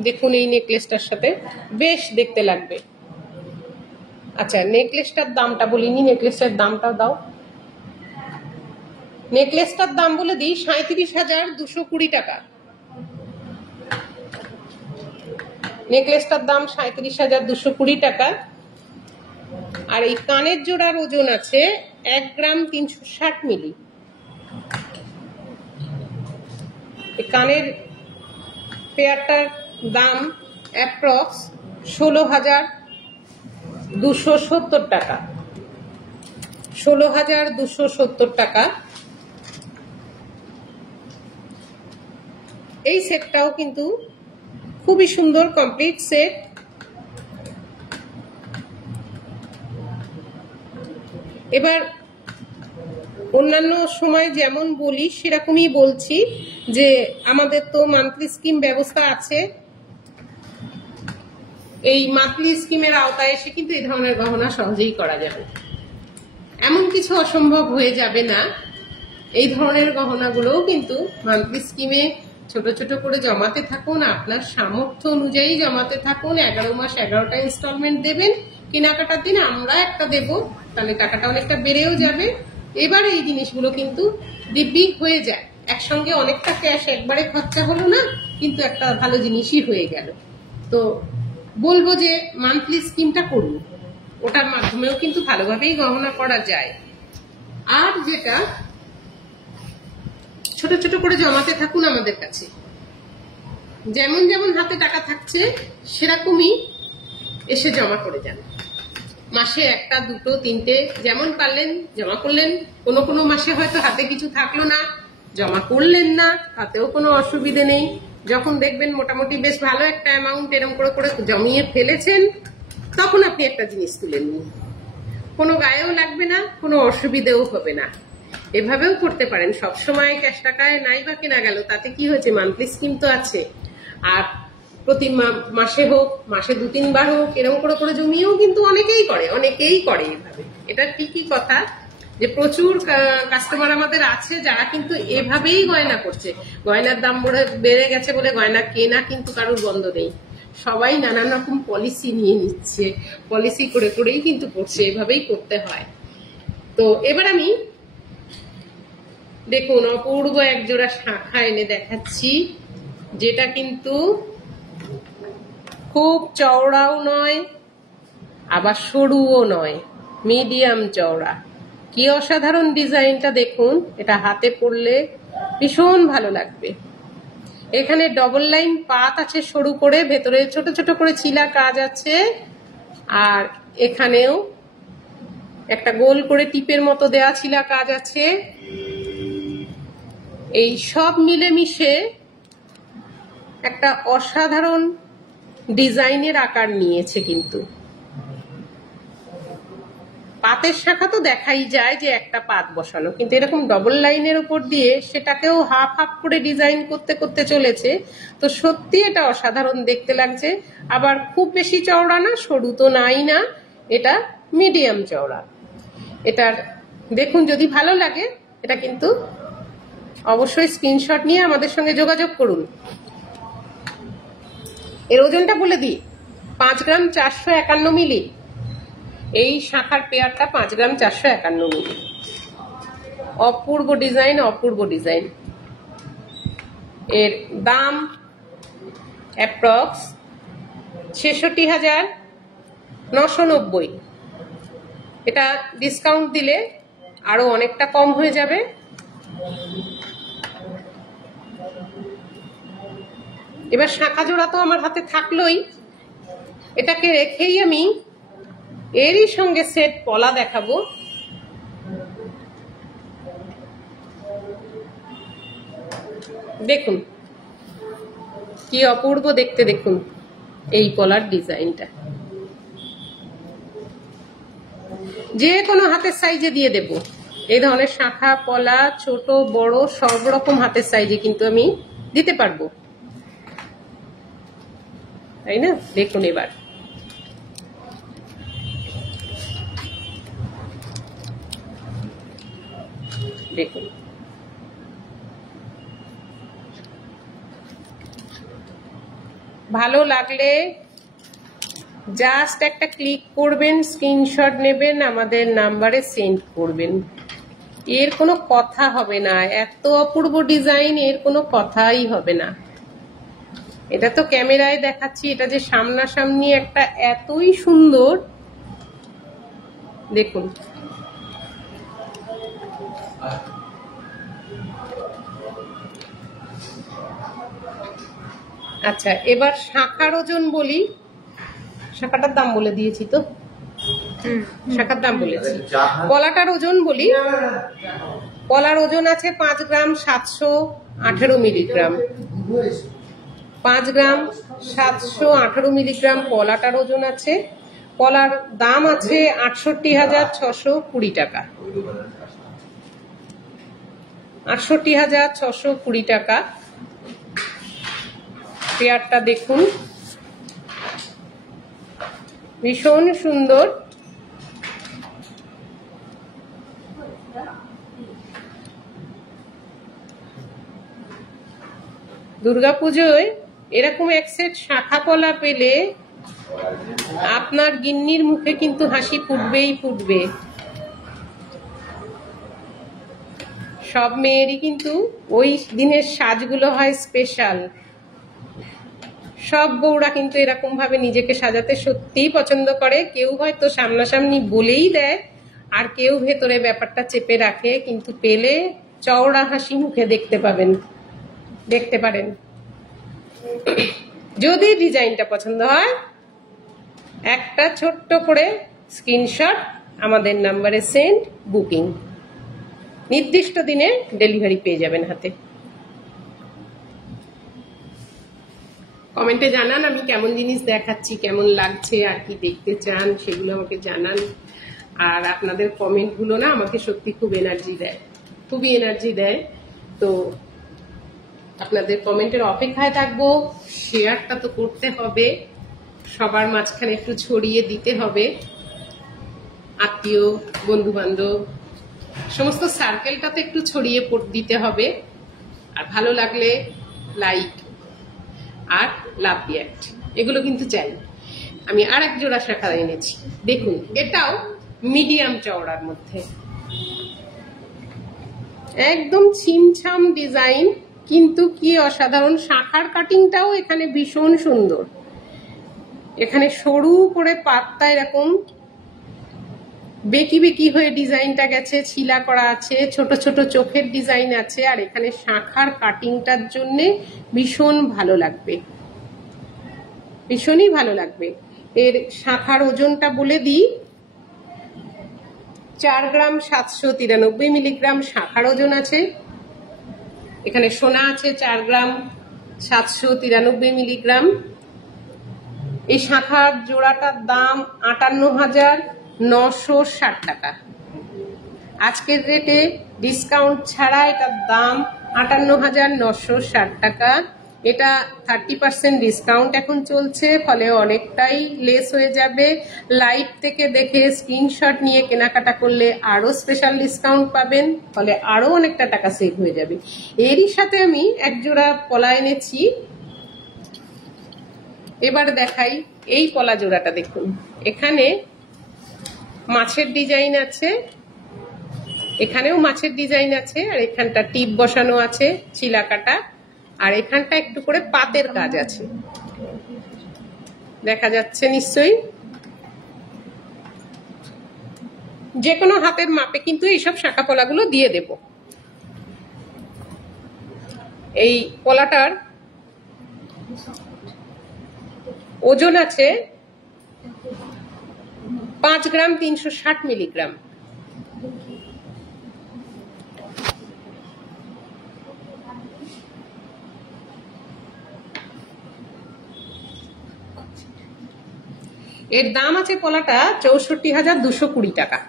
দেখুন, এই নেকলেসটার সাথে বেশ দেখতে লাগবে। আচ্ছা, নেকলেসটার দামটা বলিনি, নেকলেসটার দামটা দাও। নেকলেসটার দাম বলে দিই 37,220 টাকা। নেকলেসটার দাম 37,220 টাকা। আর এই কানের জোড়ার ওজন আছে 1 গ্রাম 360 মিলি। এই কানের পেয়ারটার দাম অ্যাপ্রক্স 16,270 টাকা। 16,270 টাকা। এই সেটটাও কিন্তু খুবই সুন্দর, কমপ্লিট সেট। এবার অন্যান্য সময় যেমন বলি সেরকমই বলছি যে আমাদের তো মান্থলি স্কিম ব্যবস্থা আছে। এই মান্থলি স্কিমের আওতায় এসে কিন্তু এই ধরনের গহনা সহজেই করা যাবে, এমন কিছু অসম্ভব হয়ে যাবে না। এই ধরনের গহনাগুলোও কিন্তু মান্থলি স্কিমে ছোট ছোট করে জমাতে থাকুন, আপনার সামর্থ্য অনুযায়ী জমাতে থাকুন। 11 মাস 11টা ইনস্টলমেন্ট দেবেন, কেনাকাটার দিন আমরা একটা দেব, তাহলে টাকাটা অনেকটা বেড়েও যাবে। এবার এই জিনিসগুলো কিন্তু দিব্যি হয়ে যায়, একসঙ্গে অনেকটা ক্যাশ একবারে খরচা হলো না, কিন্তু একটা ভালো জিনিসই হয়ে গেল। তো বলবো যে মান্থলি স্কিমটা করুন, ওটার মাধ্যমেও কিন্তু ভালোভাবেই গহনা করা যায়। আর যেটা ছোট ছোট করে জমাতে থাকুন আমাদের কাছে, যেমন যেমন হাতে টাকা থাকছে সেরকমই এসে জমা করে যান। মাসে 1টা 2টো 3টে যেমন পারলেন জমা করলেন। কোনো কোনো মাসে হয়তো হাতে কিছু থাকলো না, জমা করলেন না, তাতেও কোনো অসুবিধে নেই। যখন দেখবেন মোটামুটি বেশ ভালো একটা অ্যামাউন্ট এরকম করে করে জমিয়ে ফেলেছেন, তখন আপনি একটা জিনিস তুলে নিন, কোনো গায়েও লাগবে না, কোনো অসুবিধেও হবে না। এভাবেও করতে পারেন। সবসময় ক্যাশ টাকায় নাই বা কেনা গেল, তাতে কি হয়েছে, মান্থলি স্কিম তো আছে। আর প্রতি মাসে হোক, মাসে 2-3 বার হোক, এরকম করে করে জমিয়েও কিন্তু অনেকেই করে এভাবে। এটা ঠিকই কথা যে প্রচুর কাস্টমার আমাদের আছে যারা কিন্তু এভাবেই গয়না করছে। গয়নার দাম বেড়ে গেছে বলে গয়না কেনা কিন্তু কারোর বন্ধ নেই, সবাই নানান রকম পলিসি নিয়ে নিচ্ছে, পলিসি করে করেই কিন্তু করছে, এভাবেই করতে হয়। তো এবার আমি দেখুন অপূর্ব একজোড়া শাঁখা এনে দেখাচ্ছি, যেটা কিন্তু খুব চওড়াও নয় আবার সরুও নয়, মিডিয়াম চওড়া। কি অসাধারণ ডিজাইনটা দেখুন, এটা হাতে পরলে ভীষণ ভালো লাগবে। এখানে ডবল লাইন পাত আছে সরু করে, ভেতরে ছোট ছোট করে ছিলা কাজ আছে, আর এখানেও একটা গোল করে টিপের মতো দেয়া ছিলা কাজ আছে। এই সব মিলেমিশে একটা অসাধারণ ডিজাইনের আকার নিয়েছে। কিন্তু পাতের শাখা তো দেখাই যায় যে একটা পাত বসানো, কিন্তু এরকম ডবল লাইনের উপর দিয়ে সেটাকেও হাফ হাফ করে ডিজাইন করতে করতে চলেছে। তো সত্যি এটা অসাধারণ দেখতে লাগছে। আবার খুব বেশি চওড়া না, সরু তো নাই না, এটা মিডিয়াম চওড়া। এটার দেখুন, যদি ভালো লাগে এটা কিন্তু অবশ্যই স্ক্রিনশট নিয়ে আমাদের সঙ্গে যোগাযোগ করুন। এর ওজনটা বলে দিই, 5 গ্রাম 451 মিলি। এই শাখার পেয়ারটা 5 গ্রাম 451 মিলি। অপূর্ব ডিজাইন, অপূর্ব ডিজাইন। এর দাম অ্যাপ্রক্স 66,990। এটা ডিসকাউন্ট দিলে আরো অনেকটা কম হয়ে যাবে। এবার শাখা জোড়া তো আমার হাতে থাকলোই, এটাকে রেখেই আমি এরই সঙ্গে সেট পলা দেখাবো। দেখুন কি অপূর্ব দেখতে, দেখুন এই পলার ডিজাইনটা। যে কোনো হাতের সাইজে দিয়ে দেব। এই ধরনের শাখা পলা ছোট বড় সব রকম হাতের সাইজে কিন্তু আমি দিতে পারবো, তাই না? দেখুন এবার দেখুন, ভালো লাগলে জাস্ট একটা ক্লিক করবেন, স্ক্রিনশট নেবেন, আমাদের নাম্বারে সেন্ড করবেন। এর কোনো কথা হবে না, এত অপূর্ব ডিজাইন, এর কোনো কথাই হবে না। এটা তো ক্যামেরায় দেখাচ্ছি, এটা যে সামনাসামনি একটা এতই সুন্দর, দেখুন। আচ্ছা, এবার শাখার ওজন বলি। শাখাটার দাম বলে দিয়েছি তো, শাখার দাম বলেছি। পলাটার ওজন বলি। পলার ওজন আছে 5 গ্রাম 718 মিলিগ্রাম। 5 গ্রাম 718 মিলিগ্রাম পলাটার ওজন আছে। পলার দাম আছে 68,620 টাকা। 68,620 টাকা। পেয়ারটা দেখুন, ভীষণ সুন্দর। দুর্গাপুজোয় এরকম এক সেট শাখা পলা পেলে আপনার গিন্নির মুখে কিন্তু হাসি ফুটবেই ফুটবে। সব মেয়েরই কিন্তু ওই দিনের সাজগুলো হয় স্পেশাল। সব বউরা কিন্তু এরকম ভাবে নিজেকে সাজাতে সত্যিই পছন্দ করে। কেউ হয়তো সামনাসামনি বলেই দেয়, আর কেউ ভেতরে ব্যাপারটা চেপে রাখে, কিন্তু পেলে চওড়া হাসি মুখে দেখতে পাবেন, দেখতে পারেন। যদি ডিজাইনটা পছন্দ হয় একটা ছোট্ট করে স্ক্রিনশট আমাদের নাম্বারে সেন্ড, বুকিং। নির্দিষ্ট দিনে ডেলিভারি পেয়ে যাবেন হাতে। কমেন্টে জানান আমি কেমন জিনিস দেখাচ্ছি, কেমন লাগছে, আর কি দেখতে চান সেগুলো আমাকে জানান। আর আপনাদের কমেন্টগুলো না আমাকে সত্যি খুব এনার্জি দেয়, খুবই এনার্জি দেয়। তো আপনাদের কমেন্টের অপেক্ষায় থাকবো। শেয়ারটা তো করতে হবে, সবার মাঝখানে একটু ছড়িয়ে দিতে হবে। আত্মীয় বন্ধু বান্ধব সমস্ত সার্কেলটাতে একটু ছড়িয়ে দিতে হবে। আর ভালো লাগলে লাইক আর লাভ রিঅ্যাক্ট এগুলো কিন্তু চাই। আমি আর এক জোড়া শাখা এনেছি, দেখুন এটাও মিডিয়াম চওড়ার মধ্যে, একদম ছিমছাম ডিজাইন, কিন্তু কি অসাধারণ। শাখার কাটিংটাও এখানে ভীষণ সুন্দর। এখানে সরু করে পাতটা এরকম বেকি বেকি হয়ে ডিজাইনটা গেছে, ছিলা করা আছে, ছোট ছোট চোখের ডিজাইন আছে। আর এখানে শাখার কাটিংটার জন্য ভীষণ ভালো লাগবে, ভীষণই ভালো লাগবে। এর শাখার ওজনটা বলে দিই, 4 গ্রাম 793 মিলিগ্রাম শাখার ওজন আছে। এখানে সোনা আছে 4 গ্রাম 793 মিলিগ্রাম। এই শাখার জোড়াটার দাম 58,960 টাকা। আজকের রেটে ডিসকাউন্ট ছাড়া এটার দাম 58,960 টাকা। এটা 30% ডিসকাউন্ট এখন চলছে, ফলে অনেকটাই লেস হয়ে যাবে। লাইভ থেকে দেখে স্ক্রিনশট নিয়ে কেনাকাটা করলে আরো স্পেশাল ডিসকাউন্ট পাবেন, ফলে আরো অনেকটা টাকা সেভ হয়ে যাবে। এরই সাথে আমি এক জোড়া পলা এনেছি। এবার দেখাই এই পলা জোড়াটা। দেখুন, এখানে মাছের ডিজাইন আছে, এখানেও মাছের ডিজাইন আছে, আর এখানটা টিপ বসানো আছে চিলা কাটা, আর এখানটা একটু করে পাতের কাজ আছে, দেখা যাচ্ছে নিশ্চয়ই। যে কোনো হাতের মাপে কিন্তু এইসব শাঁখা পলাগুলো দিয়ে দেব। এই পলাটার ওজন আছে 5 গ্রাম 360 মিলিগ্রাম। এর দাম আছে পলাটা 64,220 টাকা।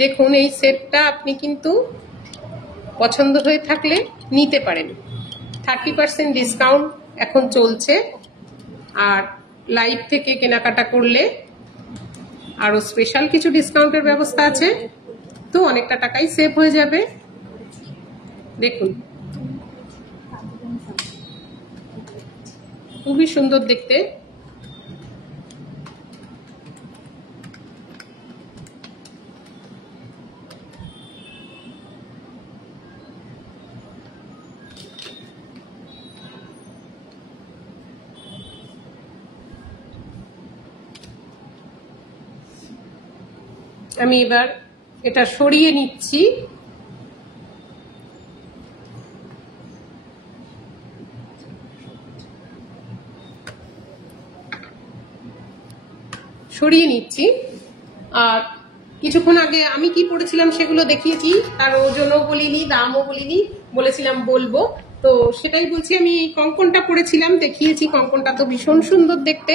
দেখুন, এই সেটটা আপনি কিন্তু পছন্দ হয়ে থাকলে নিতে পারেন। 30% ডিসকাউন্ট এখন চলছে, আর লাইভ থেকে কেনাকাটা করলে আরো স্পেশাল কিছু ডিসকাউন্টের ব্যবস্থা আছে, তো অনেকটা টাকাই সেভ হয়ে যাবে। দেখুন, খুবই সুন্দর দেখতে। আমি এবার এটা সরিয়ে নিচ্ছি। আর কিছুক্ষণ আগে আমি কি পড়েছিলাম সেগুলো দেখিয়েছি, তার ওজনও বলিনি, দামও বলিনি, বলেছিলাম বলবো, তো সেটাই বলছি। আমি এই কঙ্কনটা পড়েছিলাম, দেখিয়েছি। কঙ্কনটা তো ভীষণ সুন্দর দেখতে।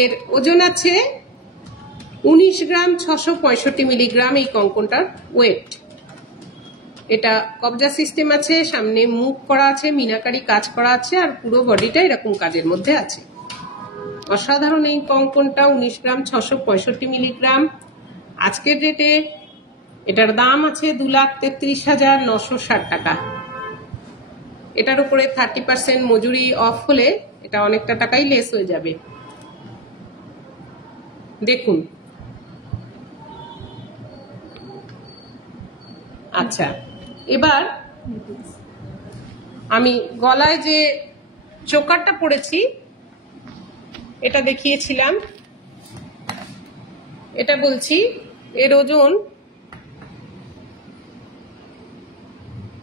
এর ওজন আছে 19 গ্রাম 665 মিলিগ্রাম এই কঙ্কনটার ওয়েট। এটা কবজা সিস্টেম আছে, সামনে মুখ করা আছে, মিনাকারি কাজ করা আছে, আর পুরো বডিটা এরকম কাজের মধ্যে আছে। অসাধারণ এই কঙ্কনটা। 19 গ্রাম 665 মিলিগ্রাম। আজকের রেটে এটার দাম আছে 2,33,960 টাকা। এটার উপরে 30% মজুরি অফ হলে এটা অনেকটা টাকাই লেস হয়ে যাবে। দেখুন, আচ্ছা, এবার আমি গলায় যে চোকারটা পরেছি এটা দেখিয়েছিলাম, এটা বলছি। এর ওজন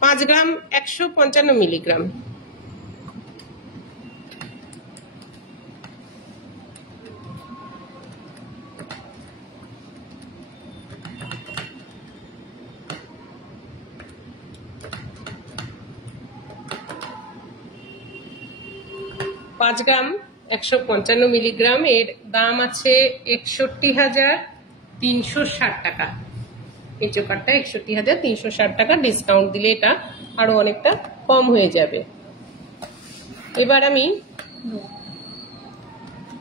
5 গ্রাম 155 মিলিগ্রাম। পাঁচ গ্রাম 155 মিলিগ্রাম। এর দাম আছে 61,360 টাকা। এই চোকারটা 61,360 টাকা। ডিসকাউন্ট দিলে এটা আরো অনেকটা কম হয়ে যাবে। এবার আমি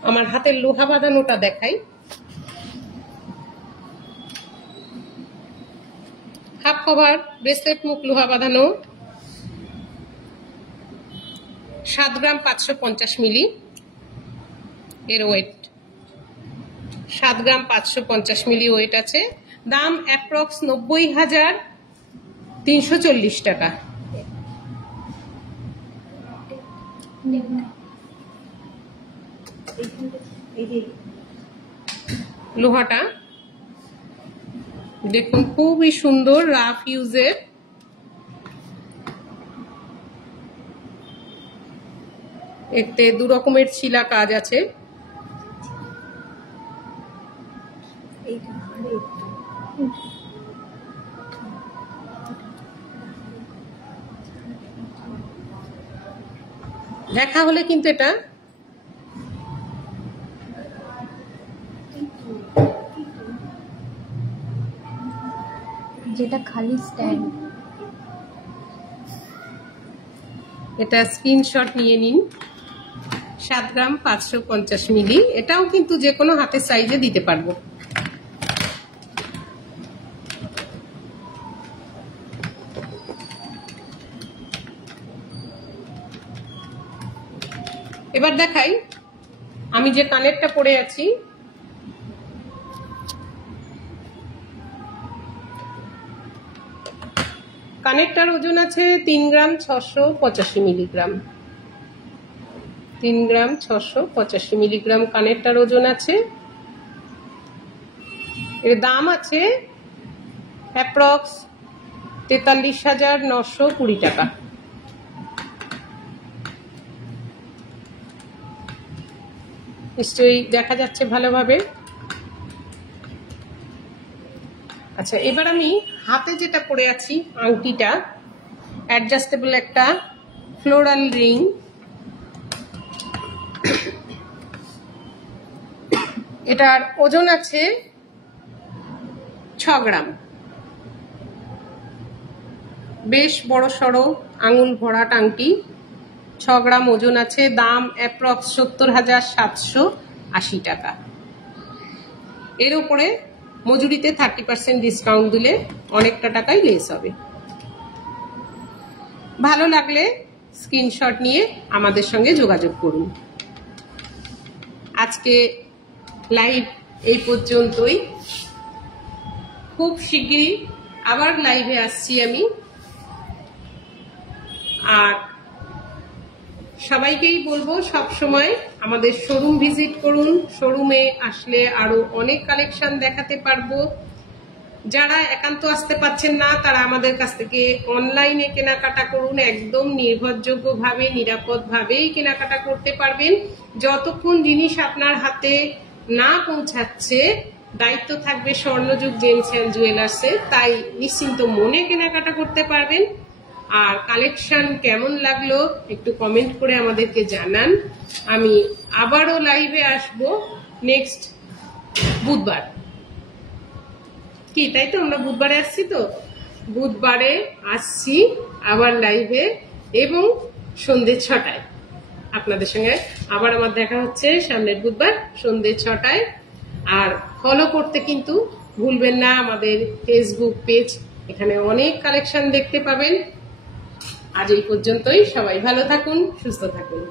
আমার হাতের লোহা বাঁধানোটা দেখাই। হাফ কভার ব্রেসলেট মুখ লোহা বাঁধানো, 7 গ্রাম 550 মিলি এর ওয়েট। 7 গ্রাম 550 মিলি ওয়েট আছে। দাম অ্যাপ্রক্স 90,340 টাকা। লোহাটা দেখুন, খুবই সুন্দর, রাফ ইউজের। এতে 2 রকমের ছিলা কাজ আছে। দেখা হলে কিন্তু এটা যেটা খালি স্ট্যান্ড, এটা স্ক্রিনশট নিয়ে নিন। 7 গ্রাম 550 মিলি। এটাও কিন্তু যে কোনো হাতের সাইজে দিতে পারবো। এবার দেখাই আমি যে কানেরটা পরে আছি, কানেরটার ওজন আছে 3 গ্রাম 685 মিলিগ্রাম। 3 গ্রাম 685 মিলিগ্রাম কানেরটার ওজন আছে। এর দাম আছে অ্যাপ্রক্স 43,920 টাকা। নিশ্চয়ই দেখা যাচ্ছে ভালোভাবে। আচ্ছা, এবার আমি হাতে যেটা পরে আছি আংটিটা অ্যাডজাস্টেবল একটা ফ্লোরাল রিং। এটার ওজন আছে 6 গ্রাম। বেশ বড় সড়ো আঙুল ভরাট আংটি, 6 গ্রাম ওজন আছে। দাম অ্যাপ্রক্স 70,780 টাকা। এর উপরে মজুরিতে 30% ডিসকাউন্ট দিলে অনেকটা টাকাই লেস হবে। ভালো লাগলে স্ক্রিনশট নিয়ে আমাদের সঙ্গে যোগাযোগ করুন। আজকে লাইভ এই পর্যন্তই। খুব শিগগিরই আবার লাইভে আসছি আমি। আর সবাইকেই বলবো সব সময় আমাদের শোরুম ভিজিট করুন। শোরুমে আসলে আরো অনেক কালেকশন দেখাতে পারবো। যারা একান্ত আসতে পারছেন না তারা আমাদের কাছ থেকে অনলাইনে কেনাকাটা করুন। একদম নির্ভরযোগ্য ভাবে, নিরাপদ ভাবেই কেনাকাটা করতে পারবেন। যতক্ষণ জিনিস আপনার হাতে না পৌঁছাচ্ছে দায়িত্ব থাকবে স্বর্ণযুগ জেমস অ্যান্ড জুয়েলার্সের। তাই নিশ্চিন্ত মনে কেনাকাটা করতে পারবেন। আর কালেকশন কেমন লাগলো একটু কমেন্ট করে আমাদেরকে জানান। আমি আবারও লাইভে আসব নেক্সট বুধবার। কি তাই তো, আমরা বুধবারে আসছি তো, বুধবারে আসছি আবার লাইভে এবং সন্ধ্যে 6টায় আপনাদের সঙ্গে আবার আমার দেখা হচ্ছে সামনের বুধবার সন্ধ্যে 6টায়। আর ফলো করতে কিন্তু ভুলবেন না আমাদের ফেসবুক পেজ, এখানে অনেক কালেকশন দেখতে পাবেন। আজ এই পর্যন্তই। সবাই ভালো থাকুন, সুস্থ থাকুন।